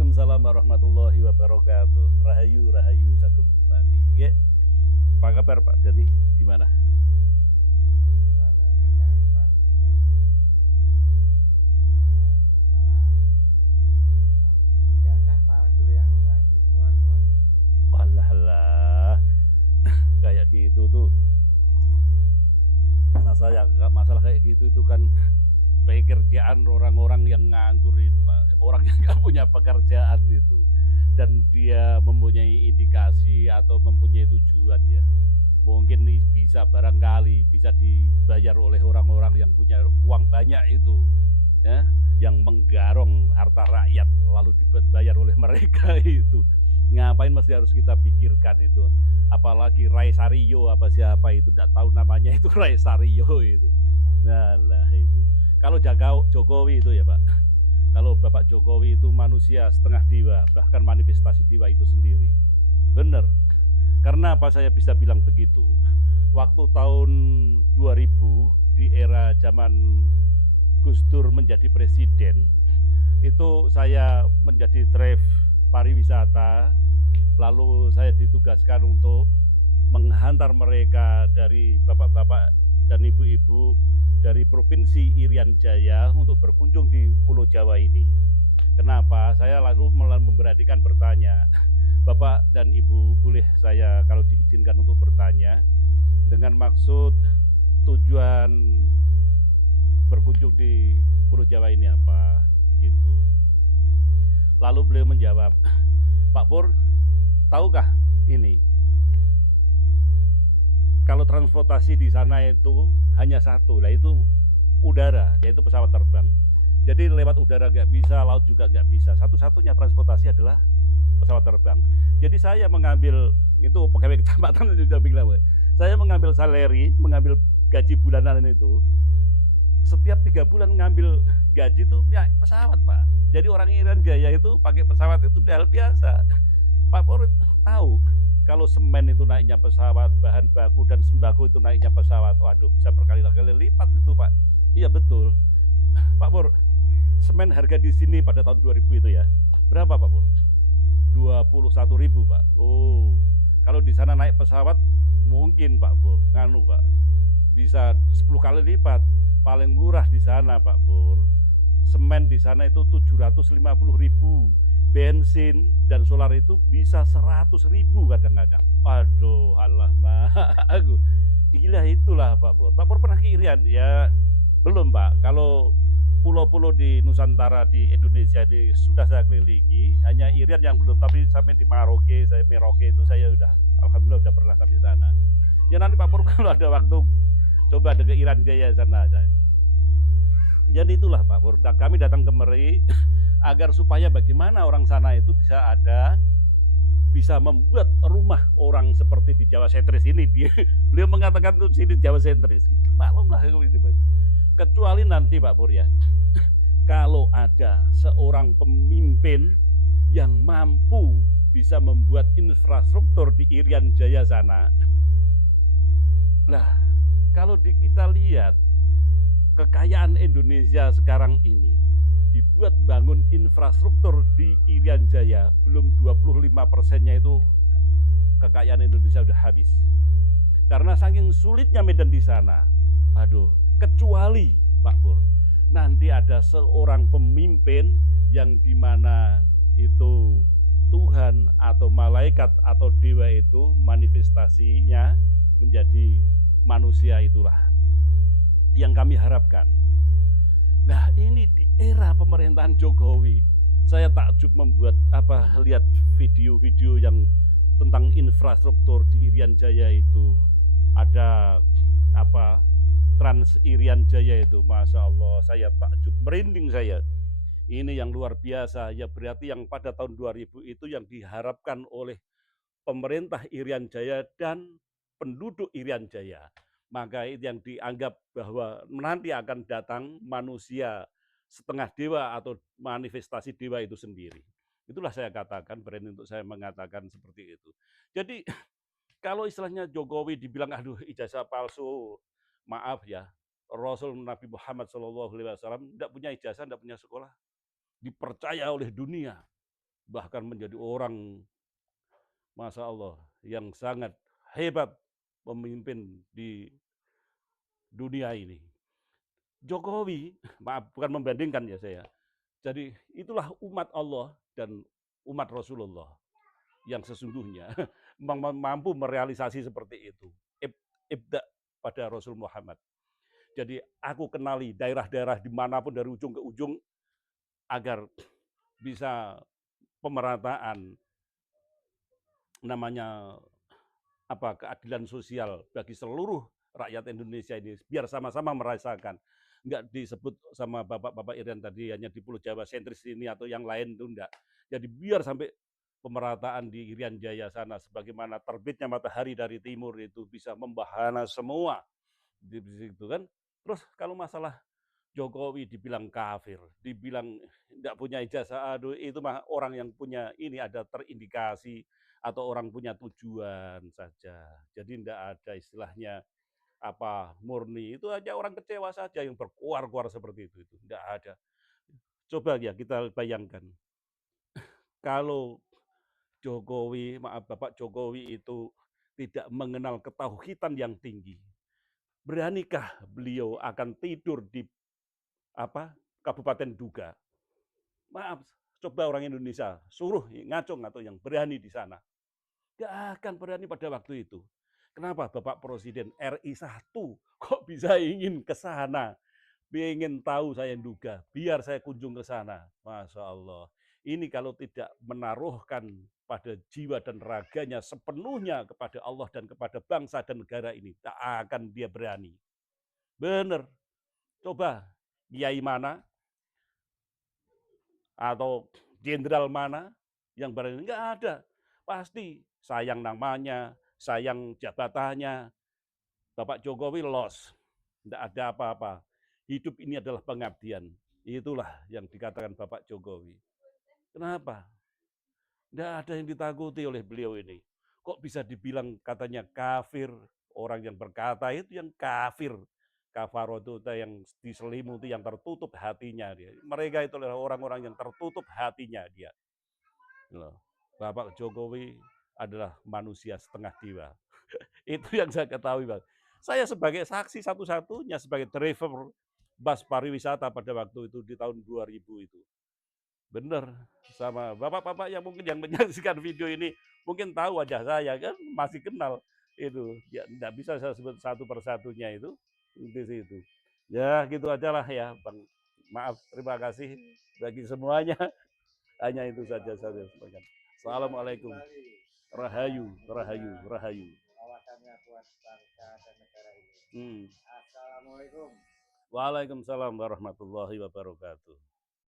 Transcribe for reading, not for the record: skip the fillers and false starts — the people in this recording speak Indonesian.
Waalaikumsalam warahmatullahi wabarakatuh. Rahayu, rahayu, sakum dumadi. Ya, apa kabar Pak Dani? Gimana? Itu gimana pendapatnya masalah ijazah palsu yang lagi keluar-keluar dulu? Walah lah, kayak gitu tuh masalah kayak gitu itu kan pekerjaan orang-orang yang nganggur itu Pak, orang yang nggak punya pekerjaan itu, dan dia mempunyai indikasi atau mempunyai tujuan ya, mungkin bisa barangkali bisa dibayar oleh orang-orang yang punya uang banyak itu, ya, yang menggarong harta rakyat lalu dibuat bayar oleh mereka itu. Ngapain masih harus kita pikirkan itu? Apalagi Rai Sario apa siapa itu, tidak tahu namanya itu Rai Sario itu. Nah, lah itu. Kalau Jokowi itu ya Pak, kalau Bapak Jokowi itu manusia setengah dewa, bahkan manifestasi dewa itu sendiri. Benar. Karena apa saya bisa bilang begitu? Waktu tahun 2000 di era zaman Gus Dur menjadi presiden, itu saya menjadi drive pariwisata, lalu saya ditugaskan untuk menghantar mereka dari bapak-bapak dan ibu-ibu dari Provinsi Irian Jaya untuk berkunjung di Pulau Jawa ini. Kenapa? Saya lalu memperhatikan bertanya, Bapak dan Ibu, boleh saya kalau diizinkan untuk bertanya dengan maksud tujuan berkunjung di Pulau Jawa ini apa? Begitu. Lalu beliau menjawab, Pak Pur, tahukah ini? Kalau transportasi di sana itu hanya satu, lah itu udara, yaitu pesawat terbang. Jadi lewat udara nggak bisa, laut juga nggak bisa. Satu-satunya transportasi adalah pesawat terbang. Jadi saya mengambil, itu pegawai kecamatan itu sudah bilang, saya mengambil salary, mengambil gaji bulanan itu, setiap 3 bulan ngambil gaji itu ya pesawat Pak. Jadi orang Irian Jaya itu pakai pesawat itu hal biasa. Pak Pur tahu kalau semen itu naiknya pesawat, bahan baku dan sembako itu naiknya pesawat, waduh bisa berkali-kali lipat itu Pak. Iya betul. Pak Pur, semen harga di sini pada tahun 2000 itu ya, berapa Pak Pur? 21.000 Pak. Oh, kalau di sana naik pesawat mungkin Pak Pur, nganu Pak, bisa 10 kali lipat. Paling murah di sana Pak Pur. Semen di sana itu 750.000. Bensin dan solar itu bisa 100.000 kadang-kadang. Aduh, alah mah. Gila itulah Pak Pur. Pak Pur pernah ke Irian? Ya, belum Pak. Kalau pulau-pulau di Nusantara di Indonesia ini sudah saya kelilingi, hanya Irian yang belum, tapi sampai di Merauke itu saya udah, alhamdulillah udah pernah sampai sana. Ya nanti Pak Pur kalau ada waktu coba ke Irian Jaya sana saya. Jadi itulah Pak Pur, dan kami datang ke Meri agar supaya bagaimana orang sana itu bisa membuat rumah orang seperti di Jawa sentris ini. Beliau mengatakan tuh sini Jawa sentris. Maklumlah ini Pak. Kecuali nanti Pak Pur ya, kalau ada seorang pemimpin yang mampu bisa membuat infrastruktur di Irian Jaya sana. Nah, kalau kita lihat kekayaan Indonesia sekarang ini, dibuat bangun infrastruktur di Irian Jaya, belum 25%-nya itu kekayaan Indonesia udah habis. Karena saking sulitnya medan di sana. Aduh, kecuali Pak Pur, nanti ada seorang pemimpin yang dimana itu Tuhan atau malaikat atau dewa itu manifestasinya menjadi manusia, itulah yang kami harapkan. Nah, ini di era pemerintahan Jokowi, saya takjub lihat video-video yang tentang infrastruktur di Irian Jaya itu. Ada apa Trans Irian Jaya itu, Masya Allah, saya takjub, merinding saya. Ini yang luar biasa, ya berarti yang pada tahun 2000 itu yang diharapkan oleh pemerintah Irian Jaya dan penduduk Irian Jaya. Maka itu yang dianggap bahwa nanti akan datang manusia setengah dewa atau manifestasi dewa itu sendiri. Itulah saya katakan, berani untuk saya mengatakan seperti itu. Jadi kalau istilahnya Jokowi dibilang aduh ijazah palsu, maaf ya, Rasul Nabi Muhammad SAW tidak punya ijazah, tidak punya sekolah, dipercaya oleh dunia. bahkan menjadi orang, masya Allah, yang sangat hebat memimpin di dunia ini. Jokowi, maaf bukan membandingkan ya saya. Jadi itulah umat Allah dan umat Rasulullah yang sesungguhnya mampu merealisasi seperti itu. Ibda pada Rasul Muhammad. Jadi aku kenali daerah-daerah dimanapun dari ujung ke ujung agar bisa pemerataan namanya apa keadilan sosial bagi seluruh rakyat Indonesia ini biar sama-sama merasakan. Enggak disebut sama Bapak-bapak Irian tadi hanya di Pulau Jawa sentris ini atau yang lain itu enggak. Jadi biar sampai pemerataan di Irian Jaya sana sebagaimana terbitnya matahari dari timur itu bisa membahana semua di situ kan. Terus kalau masalah Jokowi dibilang kafir, dibilang tidak punya ijazah, aduh itu mah orang yang punya ini ada terindikasi atau orang punya tujuan saja. Jadi tidak ada istilahnya apa murni, itu aja orang kecewa saja yang berkuar-kuar seperti itu tidak ada. Coba ya kita bayangkan, kalau Jokowi, maaf Bapak Jokowi itu tidak mengenal ketauhidan yang tinggi, beranikah beliau akan tidur di apa Kabupaten Duga? Maaf, coba orang Indonesia suruh ngacung atau yang berani di sana. Gak akan berani pada waktu itu. Kenapa Bapak Presiden RI 1 kok bisa ingin ke sana? Ingin tahu saya duga, biar saya kunjung ke sana. Masya Allah. Ini kalau tidak menaruhkan pada jiwa dan raganya sepenuhnya kepada Allah dan kepada bangsa dan negara ini, tak akan dia berani. Benar. Coba, kiai mana atau jenderal mana yang berani? Enggak ada. Pasti sayang namanya, sayang jabatannya. Bapak Jokowi lost. Tidak ada apa-apa. Hidup ini adalah pengabdian. Itulah yang dikatakan Bapak Jokowi. Kenapa? Tidak ada yang ditakuti oleh beliau ini. Kok bisa dibilang katanya kafir? Orang yang berkata itu yang kafir. Kafaro itu yang diselimuti, yang tertutup hatinya dia. Mereka itu adalah orang-orang yang tertutup hatinya dia. Bapak Jokowi adalah manusia setengah jiwa. Itu yang saya ketahui, Bang. Saya sebagai saksi satu-satunya sebagai driver bus pariwisata pada waktu itu di tahun 2000 itu. Bener, sama bapak-bapak yang mungkin yang menyaksikan video ini mungkin tahu wajah saya kan masih kenal itu. Ya enggak bisa saya sebut satu persatunya itu di situ. Ya gitu aja lah ya, Bang. Maaf, terima kasih bagi semuanya. Hanya itu saja saya sampaikan. Assalamualaikum. Rahayu, rahayu, rahayu. Wawasannya buat bangsa dan negara ini. Hmm. Assalamualaikum. Waalaikumsalam warahmatullahi wabarakatuh.